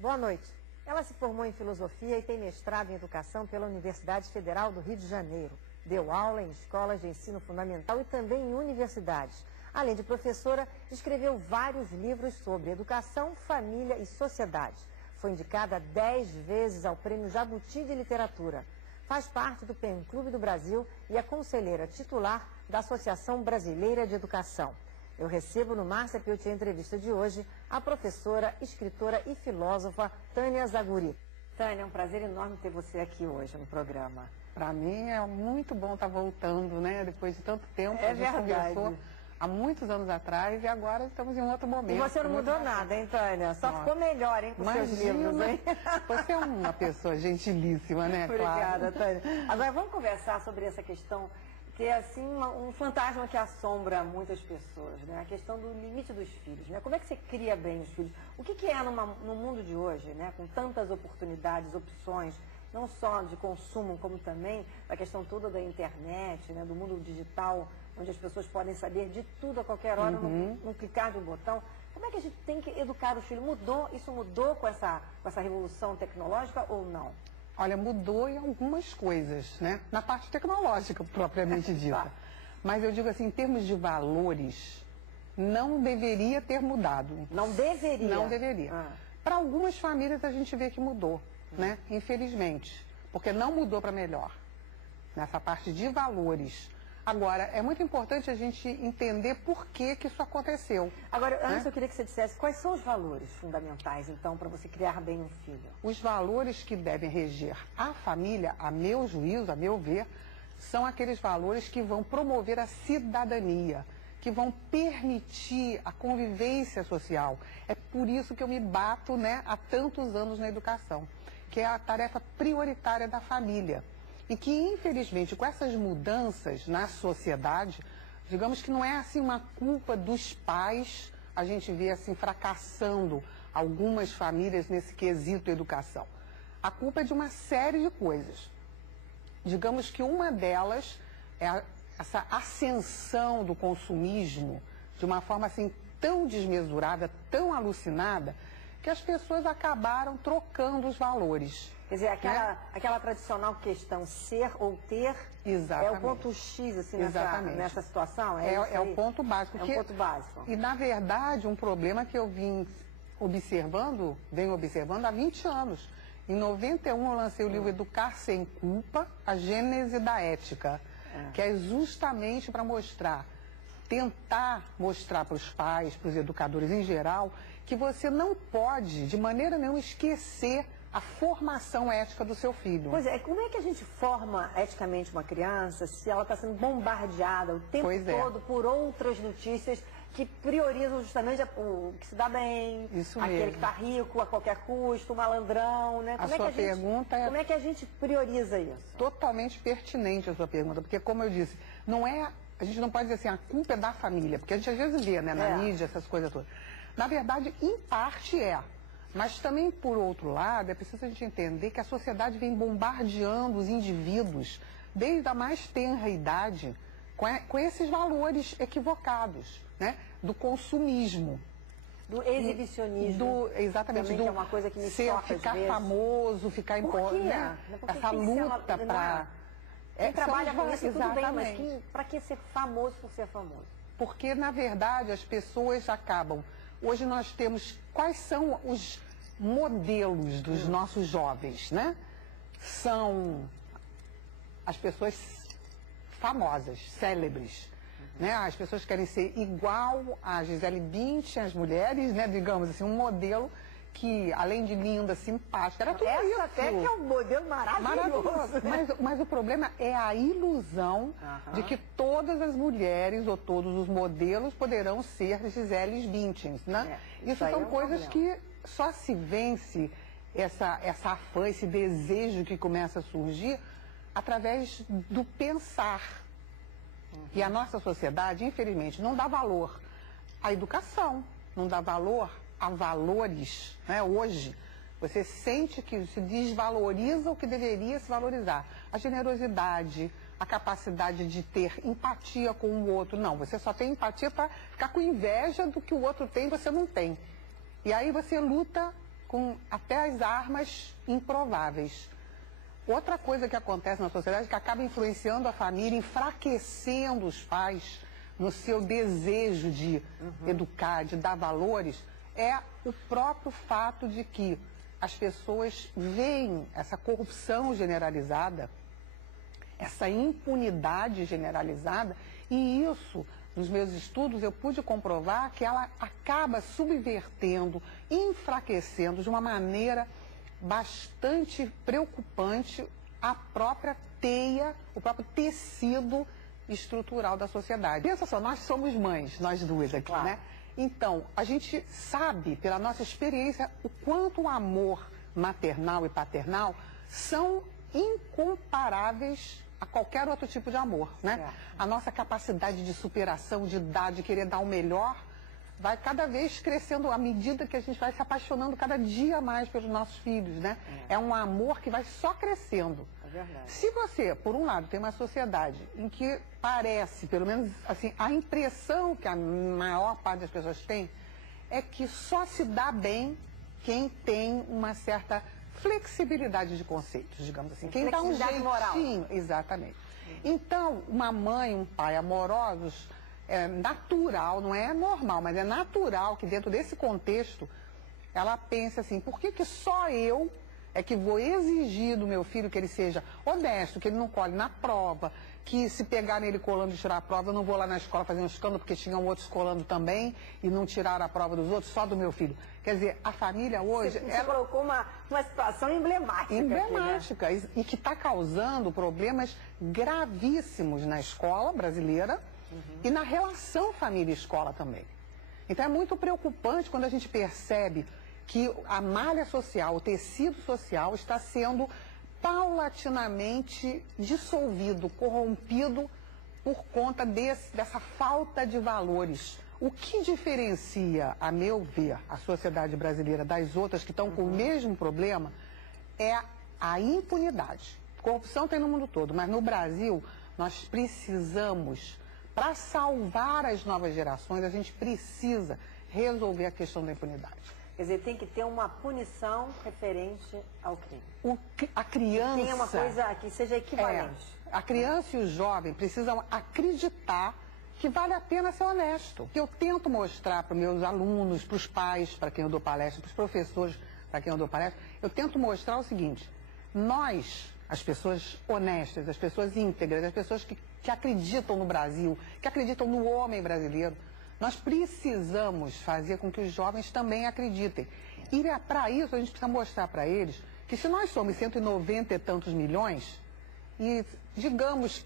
Boa noite. Ela se formou em filosofia e tem mestrado em educação pela Universidade Federal do Rio de Janeiro. Deu aula em escolas de ensino fundamental e também em universidades. Além de professora, escreveu vários livros sobre educação, família e sociedade. Foi indicada 10 vezes ao Prêmio Jabuti de Literatura. Faz parte do PEN Clube do Brasil e é conselheira titular da Associação Brasileira de Educação. Eu recebo no Márcia Peltier Entrevista de hoje a professora, escritora e filósofa Tânia Zaguri. Tânia, é um prazer enorme ter você aqui hoje no programa. Para mim é muito bom estar voltando, né? Depois de tanto tempo, É a gente verdade. conversou há muitos anos atrás e agora estamos em um outro momento. E você não mudou nada, hein, Tânia? Só ficou melhor, hein, com seus livros, hein? Você é uma pessoa gentilíssima, né? Obrigada, claro. Tânia. Agora vamos conversar sobre essa questão que é assim um fantasma que assombra muitas pessoas, né? A questão do limite dos filhos, né? Como é que você cria bem os filhos? O que é no mundo de hoje, né? Com tantas oportunidades, opções, não só de consumo, como também da questão toda da internet, né? Do mundo digital, onde as pessoas podem saber de tudo a qualquer hora, num clicar de um botão. Como é que a gente tem que educar os filhos? Isso mudou com essa revolução tecnológica ou não? Olha, mudou em algumas coisas, né? Na parte tecnológica, propriamente dita. Tá. Mas eu digo assim, em termos de valores, não deveria ter mudado. Não deveria? Não deveria. Para algumas famílias a gente vê que mudou, né? Infelizmente. Porque não mudou para melhor. Nessa parte de valores. Agora, é muito importante a gente entender por que isso aconteceu. Agora, antes eu queria que você dissesse quais são os valores fundamentais, então, para você criar bem um filho. Os valores que devem reger a família, a meu juízo, a meu ver, são aqueles valores que vão promover a cidadania, que vão permitir a convivência social. É por isso que eu me bato, né, há tantos anos na educação, que é a tarefa prioritária da família. E que, infelizmente, com essas mudanças na sociedade, digamos que não é assim uma culpa dos pais, a gente vê assim fracassando algumas famílias nesse quesito educação. A culpa é de uma série de coisas. Digamos que uma delas é essa ascensão do consumismo de uma forma assim tão desmesurada, tão alucinada, que as pessoas acabaram trocando os valores. Quer dizer, aquela tradicional questão ser ou ter. Exatamente. É o ponto X assim, nessa situação? É o ponto básico. É um ponto básico. E, na verdade, um problema que eu venho observando há 20 anos. Em 91, eu lancei o livro Educar Sem Culpa, a Gênese da Ética, que é justamente para tentar mostrar para os pais, para os educadores em geral, que você não pode, de maneira nenhuma, esquecer a formação ética do seu filho. Pois é, como é que a gente forma eticamente uma criança se ela está sendo bombardeada o tempo todo por outras notícias que priorizam justamente o que se dá bem, aquele que está rico a qualquer custo, o malandrão, né? Como é que a gente prioriza isso? Totalmente pertinente a sua pergunta, porque como eu disse, a gente não pode dizer assim, a culpa é da família, porque a gente às vezes vê, né, na mídia, essas coisas todas. Na verdade, em parte mas também, por outro lado, é preciso a gente entender que a sociedade vem bombardeando os indivíduos desde a mais tenra idade com esses valores equivocados, né? Do consumismo. Do exibicionismo. Exatamente. Que é uma coisa que me choca ficar famoso, ficar importante. Né? Essa luta para... Quem trabalha com isso, tudo bem, mas para que ser famoso por ser famoso? Porque, na verdade, as pessoas acabam... Hoje nós temos... Quais são os modelos dos nossos jovens, né? São as pessoas famosas, célebres. Né? As pessoas querem ser igual a Gisele Bündchen, as mulheres, né? Digamos assim, um modelo que, além de linda, simpática, era tudo isso. Até que é um modelo maravilhoso. Mas o problema é a ilusão de que todas as mulheres ou todos os modelos poderão ser Gisele Bündchen, né? Isso são coisas que só se vence essa afã, esse desejo que começa a surgir através do pensar. E a nossa sociedade, infelizmente, não dá valor à educação, não dá valor a valores, né? Hoje, você sente que se desvaloriza o que deveria se valorizar. A generosidade, a capacidade de ter empatia com o outro. Não, você só tem empatia para ficar com inveja do que o outro tem e você não tem. E aí você luta com até as armas improváveis. Outra coisa que acontece na sociedade que acaba influenciando a família, enfraquecendo os pais no seu desejo de educar, de dar valores, é o próprio fato de que as pessoas veem essa corrupção generalizada, essa impunidade generalizada, e isso, nos meus estudos, eu pude comprovar que ela acaba subvertendo, enfraquecendo de uma maneira bastante preocupante a própria teia, o próprio tecido estrutural da sociedade. Pensa só, nós somos mães, nós duas aqui, claro, né? Então, a gente sabe, pela nossa experiência, o quanto o amor maternal e paternal são incomparáveis a qualquer outro tipo de amor, né? Certo. A nossa capacidade de superação, de dar, de querer dar o melhor, vai cada vez crescendo à medida que a gente vai se apaixonando cada dia mais pelos nossos filhos, né? É um amor que vai só crescendo. É verdade. Se você, por um lado, tem uma sociedade em que parece, pelo menos assim, a impressão que a maior parte das pessoas tem é que só se dá bem quem tem uma certa flexibilidade de conceitos, digamos assim. Quem dá um jeitinho, moral. Exatamente. Então, uma mãe, um pai amorosos, é natural, não é normal, mas é natural que dentro desse contexto ela pense assim, por que só eu é que vou exigir do meu filho que ele seja honesto, que ele não cole na prova, que se pegarem ele colando e tirar a prova, eu não vou lá na escola fazer um escândalo porque tinham outros colando também e não tiraram a prova dos outros, só do meu filho. Quer dizer, a família hoje... Você colocou uma situação emblemática. Emblemática, aqui, né? E que está causando problemas gravíssimos na escola brasileira e na relação família-escola também. Então é muito preocupante quando a gente percebe que a malha social, o tecido social está sendo paulatinamente dissolvido, corrompido por conta dessa falta de valores. O que diferencia, a meu ver, a sociedade brasileira das outras que estão com o mesmo problema é a impunidade. Corrupção tem no mundo todo, mas no Brasil nós precisamos, para salvar as novas gerações, a gente precisa resolver a questão da impunidade. Quer dizer, tem que ter uma punição referente ao crime. A criança... Tem uma coisa que seja equivalente. A criança e o jovem precisam acreditar que vale a pena ser honesto. Que eu tento mostrar para os meus alunos, para os pais, para quem eu dou palestra, para os professores, para quem eu dou palestra, eu tento mostrar o seguinte: nós, as pessoas honestas, as pessoas íntegras, as pessoas que acreditam no Brasil, que acreditam no homem brasileiro, nós precisamos fazer com que os jovens também acreditem. E para isso a gente precisa mostrar para eles que se nós somos 190 e tantos milhões, e digamos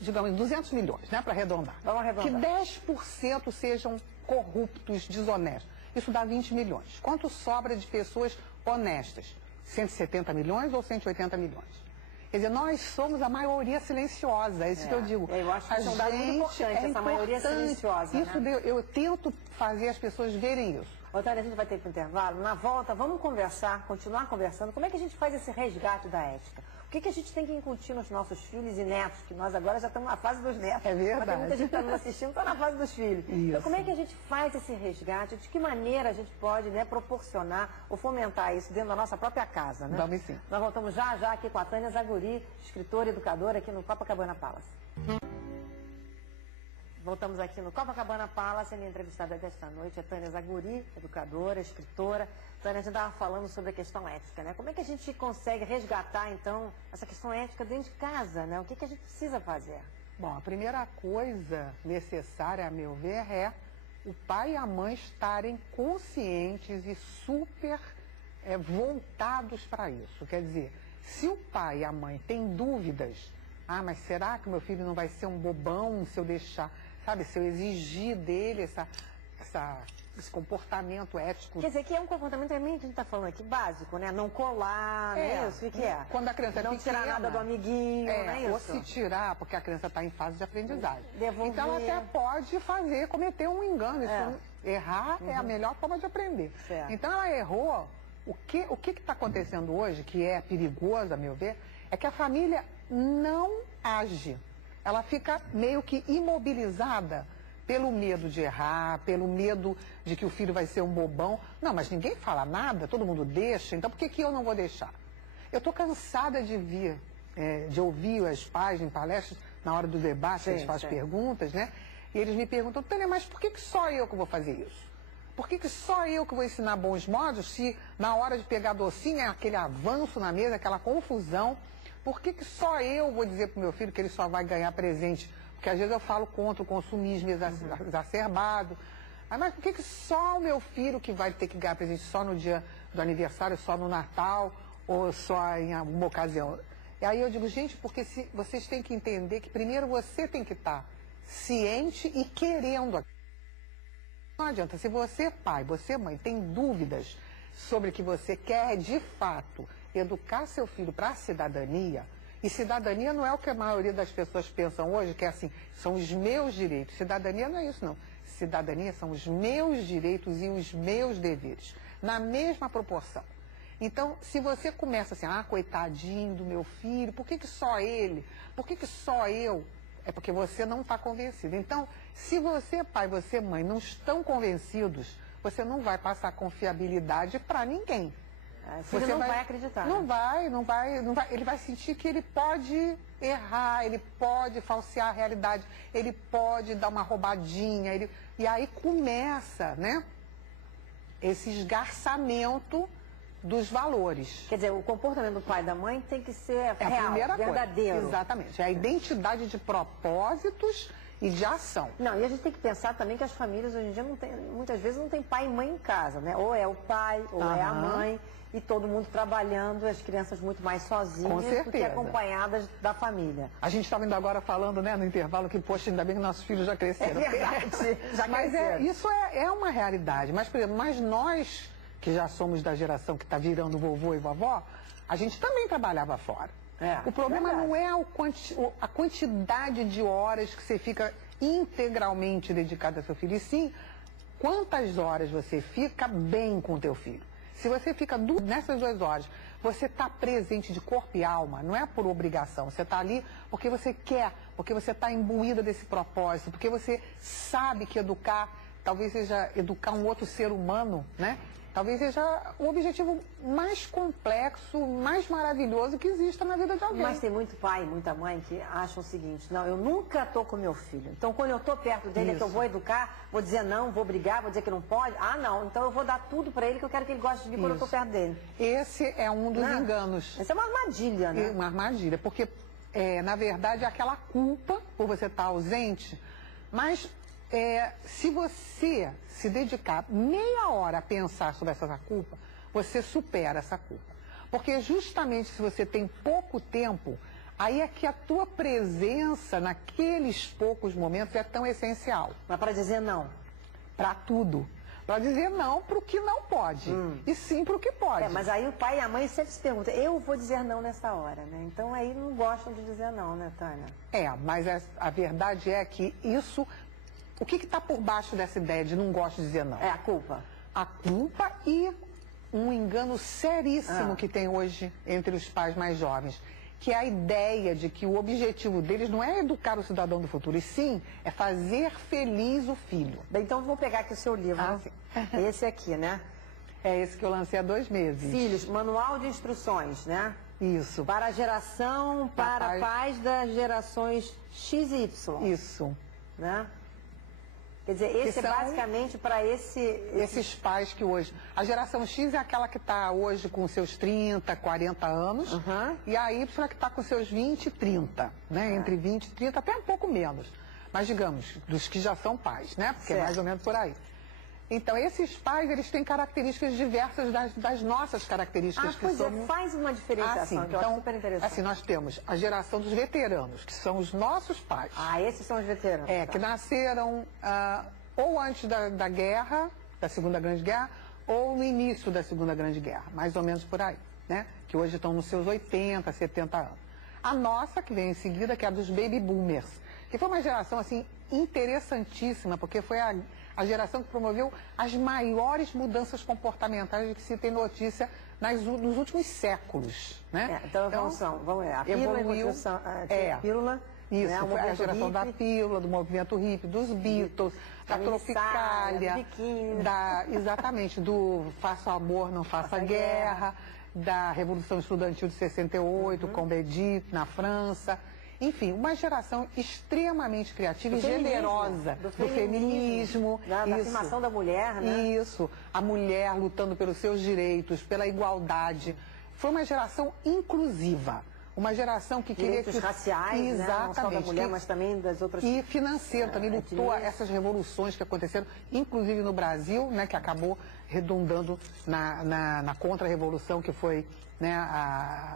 200 milhões, né, para arredondar. Vamos arredondar. Que 10% sejam corruptos, desonestos. Isso dá 20 milhões. Quanto sobra de pessoas honestas? 170 milhões ou 180 milhões? Quer dizer, nós somos a maioria silenciosa, é isso que eu digo. Eu acho que isso é um dado muito importante, essa maioria silenciosa. Isso, né? Eu tento fazer as pessoas verem isso. Otávio, a gente vai ter que ir para o intervalo. Na volta, vamos conversar, continuar conversando. Como é que a gente faz esse resgate da ética? O que a gente tem que incutir nos nossos filhos e netos? Que nós agora já estamos na fase dos netos. É verdade. Mas tem muita gente que está nos assistindo, está na fase dos filhos. Isso. Então, como é que a gente faz esse resgate? De que maneira a gente pode, né, proporcionar ou fomentar isso dentro da nossa própria casa, né? Vamos sim. Nós voltamos já aqui com a Tânia Zaguri, escritora e educadora aqui no Copacabana Palace. Voltamos aqui no Copacabana Palace. A minha entrevistada desta noite é Tânia Zaguri, educadora, escritora. Tânia, a gente estava falando sobre a questão ética, né? Como é que a gente consegue resgatar, então, essa questão ética dentro de casa, né? O que a gente precisa fazer? Bom, a primeira coisa necessária, a meu ver, é o pai e a mãe estarem conscientes e super voltados para isso. Quer dizer, se o pai e a mãe têm dúvidas, mas será que o meu filho não vai ser um bobão se eu deixar... Sabe, se eu exigir dele esse comportamento ético. Quer dizer, que é um comportamento também que a gente está falando aqui, básico, né? Não colar, né? Isso, o que é? Quando a criança não é pequena, tirar nada do amiguinho, não é isso? Ou se tirar, porque a criança está em fase de aprendizagem. Devolver. Então, ela até pode cometer um engano. Errar é a melhor forma de aprender. Certo. Então, ela errou. O que está acontecendo hoje, que é perigoso, a meu ver, é que a família não age. Ela fica meio que imobilizada pelo medo de errar, pelo medo de que o filho vai ser um bobão. Não, mas ninguém fala nada, todo mundo deixa, então por que eu não vou deixar? Eu estou cansada de ouvir os pais em palestras, na hora do debate, eles fazem perguntas, né? E eles me perguntam, Tânia, mas por que só eu que vou fazer isso? Por que só eu que vou ensinar bons modos se na hora de pegar docinho é aquele avanço na mesa, aquela confusão? Por que só eu vou dizer para o meu filho que ele só vai ganhar presente? Porque às vezes eu falo contra o consumismo exacerbado. Mas por que só o meu filho que vai ter que ganhar presente só no dia do aniversário, só no Natal ou só em alguma ocasião? E aí eu digo, gente, porque vocês têm que entender que primeiro você tem que estar ciente e querendo. Não adianta, se você, pai, você, mãe, tem dúvidas sobre que você quer, de fato, educar seu filho para a cidadania, e cidadania não é o que a maioria das pessoas pensam hoje, que é assim, são os meus direitos. Cidadania não é isso, não. Cidadania são os meus direitos e os meus deveres, na mesma proporção. Então, se você começa assim, coitadinho do meu filho, por que só ele? Por que só eu? É porque você não está convencido. Então, se você, pai, você, mãe, não estão convencidos, você não vai passar confiabilidade para ninguém. Você não vai acreditar. Não vai. Ele vai sentir que ele pode errar, ele pode falsear a realidade, ele pode dar uma roubadinha. E aí começa, né, esse esgarçamento dos valores. Quer dizer, o comportamento do pai e da mãe tem que ser real, a primeira verdadeiro. Coisa. Exatamente. É a identidade de propósitos e de ação. Não, e a gente tem que pensar também que as famílias hoje em dia muitas vezes não tem pai e mãe em casa, né? Ou é o pai, ou é a mãe, e todo mundo trabalhando, as crianças muito mais sozinhas do que acompanhadas da família. A gente estava indo agora falando, né, no intervalo, que, poxa, ainda bem que nossos filhos já cresceram. É verdade, já mas cresceram. Isso é uma realidade. Mas, por exemplo, nós, que já somos da geração que está virando vovô e vovó, a gente também trabalhava fora. O problema não é a quantidade de horas que você fica integralmente dedicado ao seu filho, e sim quantas horas você fica bem com o teu filho. Se você fica nessas 2 horas, você está presente de corpo e alma, não é por obrigação, você está ali porque você quer, porque você está imbuída desse propósito, porque você sabe que educar, talvez seja educar um outro ser humano, né? Talvez seja o objetivo mais complexo, mais maravilhoso que exista na vida de alguém. Mas tem muito pai e muita mãe que acham o seguinte, não, eu nunca estou com meu filho. Então, quando eu estou perto dele, é que eu vou educar, vou dizer não, vou brigar, vou dizer que não pode. Não, então eu vou dar tudo para ele que eu quero que ele goste de mim quando eu estou perto dele. Esse é um dos enganos. Essa é uma armadilha, né? Uma armadilha, porque, na verdade, é aquela culpa por você estar ausente, mas... se você se dedicar meia hora a pensar sobre essa culpa, você supera essa culpa. Porque justamente se você tem pouco tempo, aí é que a tua presença naqueles poucos momentos é tão essencial. Mas para dizer não? Para tudo. Para dizer não para o que não pode. E sim para o que pode. Mas aí o pai e a mãe sempre se perguntam, eu vou dizer não nessa hora, né? Então aí não gostam de dizer não, né, Tânia? Mas a verdade é que isso... O que está por baixo dessa ideia de não gosto de dizer não? É a culpa. A culpa e um engano seríssimo que tem hoje entre os pais mais jovens, que é a ideia de que o objetivo deles não é educar o cidadão do futuro, e sim é fazer feliz o filho. Bem, então vou pegar aqui o seu livro. Esse aqui, né? É esse que eu lancei há 2 meses. Filhos, manual de instruções, né? Isso. Para a geração, para pais das gerações X e Y. Isso. Né? Quer dizer, esse é basicamente para esses pais que hoje... A geração X é aquela que está hoje com seus 30, 40 anos, e a Y é que está com seus 20 e 30, né? Entre 20 e 30, até um pouco menos. Mas, digamos, dos que já são pais, né? Porque é mais ou menos por aí. Então, esses pais, eles têm características diversas das nossas características. Faz uma diferenciação, que eu acho super interessante. Assim, nós temos a geração dos veteranos, que são os nossos pais. Esses são os veteranos. Que nasceram ou antes da guerra, da Segunda Grande Guerra, ou no início da Segunda Grande Guerra, mais ou menos por aí, né? Que hoje estão nos seus 80, 70 anos. A nossa, que vem em seguida, que é a dos baby boomers, que foi uma geração, assim, interessantíssima, porque foi a geração que promoveu as maiores mudanças comportamentais de que se tem notícia nos últimos séculos, né? Vamos ver, a pílula, evoluiu, a pílula Isso, né? foi a geração da pílula, do movimento hippie, dos Beatles, da Tropicália, exatamente, do Faça Amor, Não Faça Guerra, da Revolução Estudantil de 68, com Bedit, na França. Enfim, uma geração extremamente criativa e generosa do feminismo. Da afirmação da mulher, né? Isso, a mulher lutando pelos seus direitos, pela igualdade. Foi uma geração inclusiva. Uma geração que queria... Direitos raciais, exatamente, né? Não só da mulher, mas também das outras... E financeiro, também lutou essas revoluções que aconteceram, inclusive no Brasil, né? Que acabou redundando na contra-revolução, que foi, né,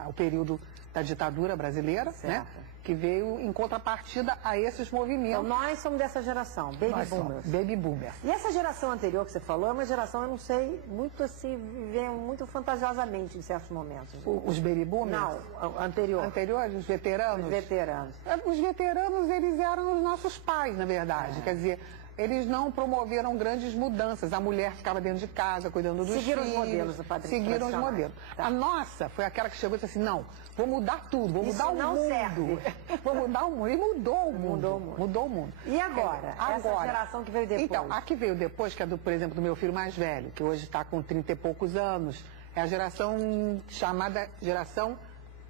o período da ditadura brasileira, né? Que veio em contrapartida a esses movimentos. Então, nós somos dessa geração, Baby Boomers. Baby Boomers. E essa geração anterior que você falou é uma geração, eu não sei, muito assim, viveu muito fantasiosamente em certos momentos. Os Baby Boomers? Não, anterior. Anteriores, os veteranos? Os veteranos. Os veteranos, eles eram os nossos pais, na verdade. Quer dizer, eles não promoveram grandes mudanças. A mulher ficava dentro de casa, cuidando dos filhos. Seguiram os modelos do padrinho. Seguiram os modelos. Tá. A nossa foi aquela que chegou e disse assim, não, vou mudar tudo, vou mudar o mundo. Vou mudar o mundo. E mudou o mundo. Mudou o mundo. E agora? Essa geração que veio depois? Então, a que veio depois, que é, por exemplo, do meu filho mais velho, que hoje está com 30 e poucos anos, é a geração chamada geração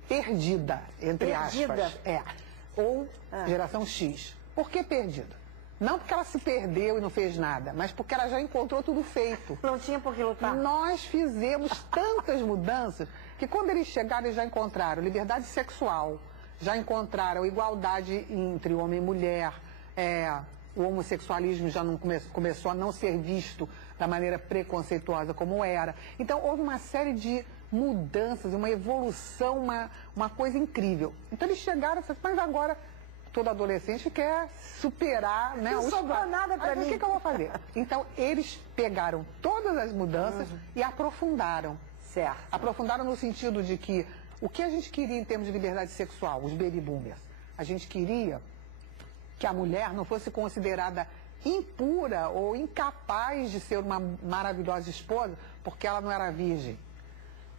perdida, entre aspas. Ou geração X. Por que perdida? Não porque ela se perdeu e não fez nada, mas porque ela já encontrou tudo feito. Não tinha por que lutar. Nós fizemos tantas mudanças que quando eles chegaram, eles já encontraram liberdade sexual, já encontraram igualdade entre homem e mulher, o homossexualismo já não começou a não ser visto da maneira preconceituosa como era. Então, houve uma série de mudanças, uma evolução, uma coisa incrível. Então, eles chegaram e falaram, mas agora... Todo adolescente quer superar, né? Não sobrou nada para mim. O que eu vou fazer? Então, eles pegaram todas as mudanças e aprofundaram. Certo. Aprofundaram no sentido de que o que a gente queria em termos de liberdade sexual, os baby boomers, a gente queria que a mulher não fosse considerada impura ou incapaz de ser uma maravilhosa esposa porque ela não era virgem.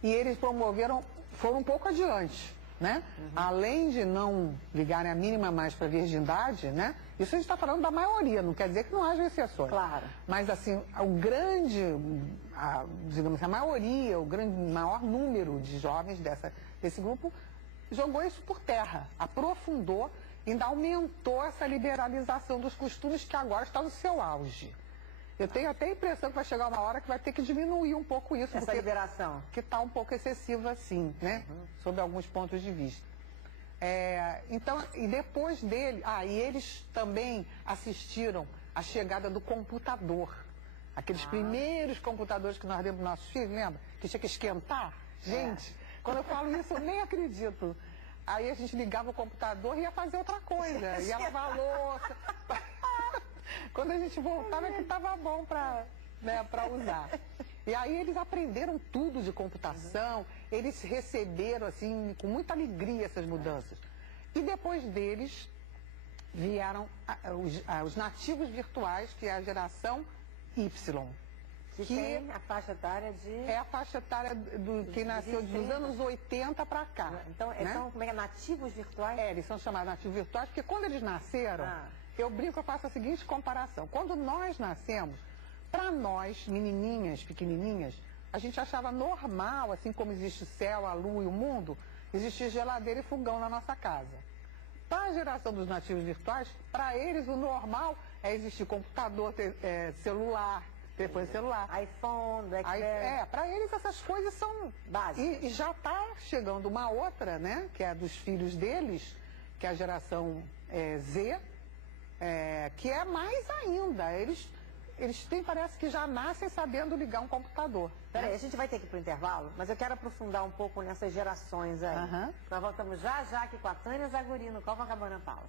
E eles foram um pouco adiante. Né? Além de não ligarem a mínima mais para a virgindade, né? Isso a gente está falando da maioria, não quer dizer que não haja exceções. Claro. Mas assim, digamos, a maioria, maior número de jovens desse grupo jogou isso por terra, aprofundou, ainda aumentou essa liberalização dos costumes que agora está no seu auge. Eu tenho até a impressão que vai chegar uma hora que vai ter que diminuir um pouco isso. Essa liberação. Que está um pouco excessiva, sim, né? Sob alguns pontos de vista. Então, e depois dele... e eles também assistiram à chegada do computador. Aqueles primeiros computadores que nós demos para nossos filhos, lembra? Que tinha que esquentar. Gente, quando eu falo isso, eu nem acredito. Aí a gente ligava o computador e ia fazer outra coisa. Ia lavar a louça... Quando a gente voltava é que estava bom para usar. E aí eles aprenderam tudo de computação, eles receberam assim com muita alegria essas mudanças. E depois deles vieram os nativos virtuais, que é a geração Y. Que tem a faixa etária de... É a faixa etária que nasceu dos anos 80 para cá. Então, como é que é? Nativos virtuais? Eles são chamados nativos virtuais, porque quando eles nasceram... Eu brinco, eu faço a seguinte comparação. Quando nós nascemos, para nós, menininhas, pequenininhas, a gente achava normal, assim como existe o céu, a lua e o mundo, existir geladeira e fogão na nossa casa. Para a geração dos nativos virtuais, para eles o normal é existir computador, celular, telefone celular. iPhone, BlackBerry. Para eles essas coisas são básicas. E já está chegando uma outra, né, que é dos filhos deles, que é a geração Z, que é mais ainda. Eles parece que já nascem sabendo ligar um computador. Peraí, a gente vai ter que ir para o intervalo, mas eu quero aprofundar um pouco nessas gerações aí. Nós voltamos já aqui com a Tânia Zaguri no Copacabana Palace.